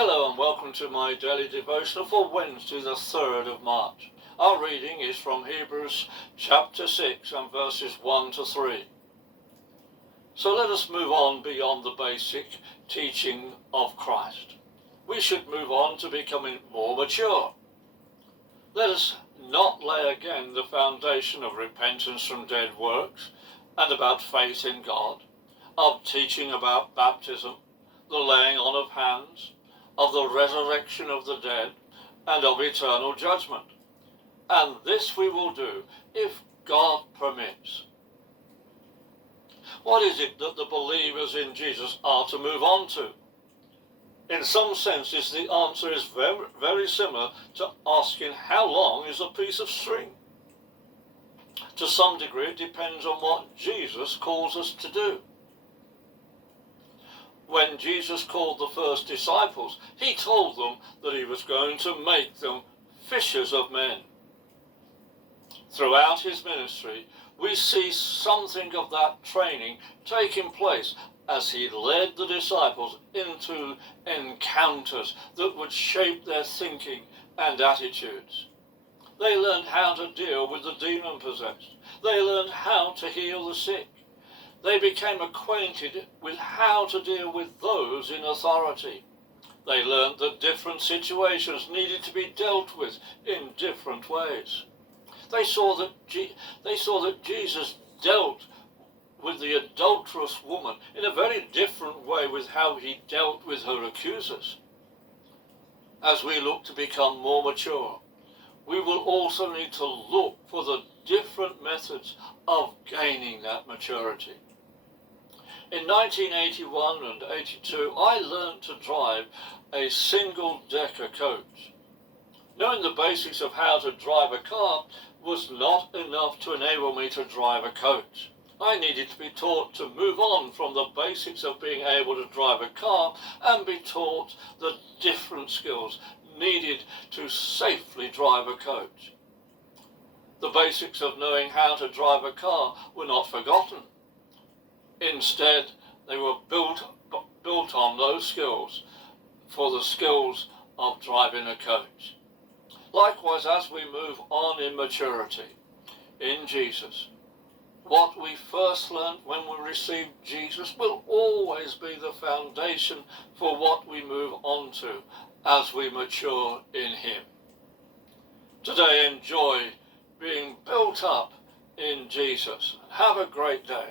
Hello and welcome to my daily devotional for Wednesday the 3rd of March. Our reading is from Hebrews chapter 6 and verses 1 to 3. So let us move on beyond the basic teaching of Christ. We should move on to becoming more mature. Let us not lay again the foundation of repentance from dead works and about faith in God, of teaching about baptism, the laying on of hands, of the resurrection of the dead, and of eternal judgment. And this we will do if God permits. What is it that the believers in Jesus are to move on to? In some senses, the answer is very, very similar to asking how long is a piece of string. To some degree, it depends on what Jesus calls us to do. When Jesus called the first disciples, he told them that he was going to make them fishers of men. Throughout his ministry, we see something of that training taking place as he led the disciples into encounters that would shape their thinking and attitudes. They learned how to deal with the demon-possessed. They learned how to heal the sick. They became acquainted with how to deal with those in authority. They learned that different situations needed to be dealt with in different ways. They saw that Jesus dealt with the adulterous woman in a very different way with how he dealt with her accusers. As we look to become more mature, we will also need to look for the different methods of gaining that maturity. In 1981 and 82, I learned to drive a single-decker coach. Knowing the basics of how to drive a car was not enough to enable me to drive a coach. I needed to be taught to move on from the basics of being able to drive a car and be taught the different skills needed to safely drive a coach. The basics of knowing how to drive a car were not forgotten. Instead, they were built on those skills for the skills of driving a coach. Likewise, as we move on in maturity in Jesus, what we first learned when we received Jesus will always be the foundation for what we move on to as we mature in him. Today, enjoy being built up in Jesus. Have a great day.